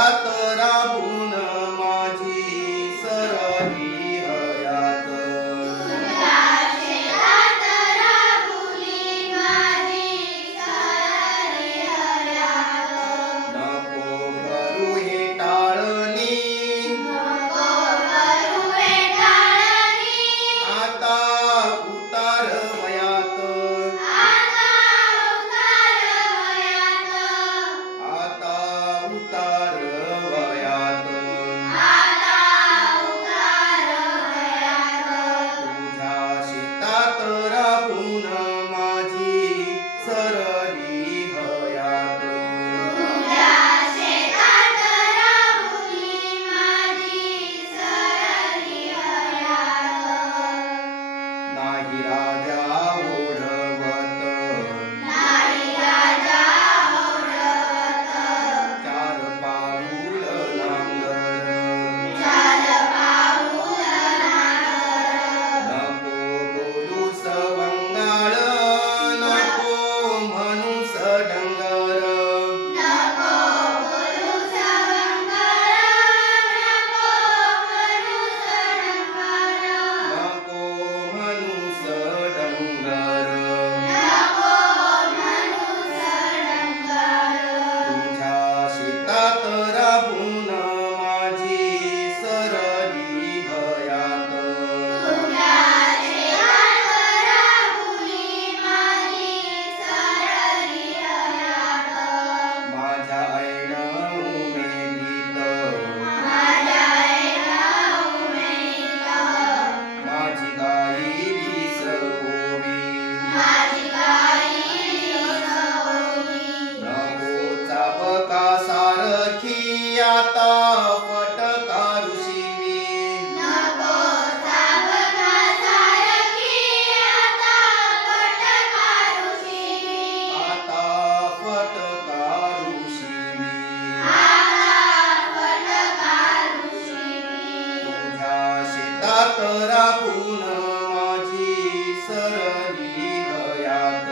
शेतात राबून माझी सरली हयात तुझ्या शेतात राबुनी माझी सरली हयात नको करू हे टाळणी नको करू हे टाळणी आता उतार वयात आता उतार वयात आता उतार वयात आता उतार वयात तुझ्या शेतात राबून माझी सरली हयात तुझ्या शेतात राबुनी माझी सरली हयात नाही राजा ओढवत नाही राजा ओढवत चार पाऊल नांगर चाल पाऊल नांगर नको बोलू सवंगाळ नको म्हणू सडंगर नको बोलू सवंगर नको म्हणू सडंगर नको म्हणू सडंगर नको म्हणू सडंगर तुझ्या शेतात राबून माझी सरली हयात तुझ्या शेतात राबुनी माझी सरली हयात माझ्या ऐन उमेदीत माझ्या ऐना उमेदीत माझी गाई विसरवोवी माझी गाई विसरवली नको चाबका सारखी आता फटका ऋषीवी नको चाबका सारखी आता फटका ऋषीवी आता फटका ऋषीवी आता फटका ऋषीवी तुझ्या शेतात राबून माझी सरली हयात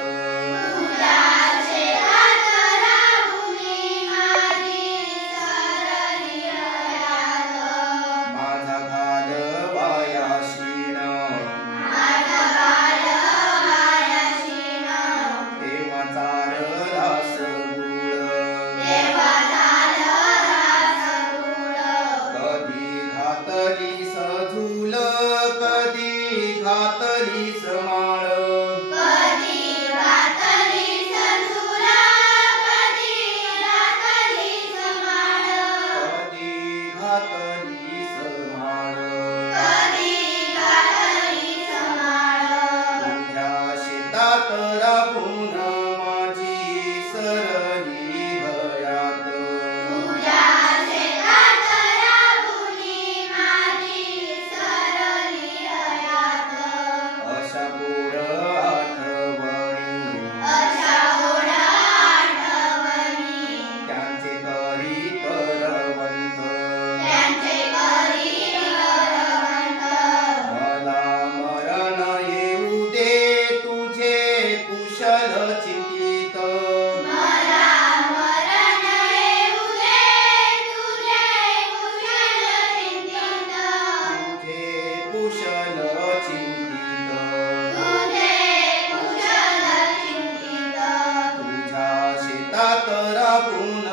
तुझ्या शेतात राबुनी माझी सरली हयात माझा घाल वायाशीण माझा बाळ वायाशीण तेव्हा चारला सगुळ देवा झालं रासगुळ कधी घातली सझुल कधी घातली समाळ कधी घातली सझुल कधी घातली समाळ कधी घातली समाळ कधी घातली समाळ तुझ्या शेतात राबून माझी सरली हयात तुझ्या शेतात राबुनी माझी सरली हयात अशा गोड आठवणी अशा गोड आठवणी त्यांचे करीत रवंत त्यांचे करी रवंत मला मरण येऊ दे तुझे कुशल चिंतित मला मरण येऊ दे तुझे कुशल चिंतित तुझे कुशल चिंतित तुझे कुशल चिंतित तुझ्या शेतात राबून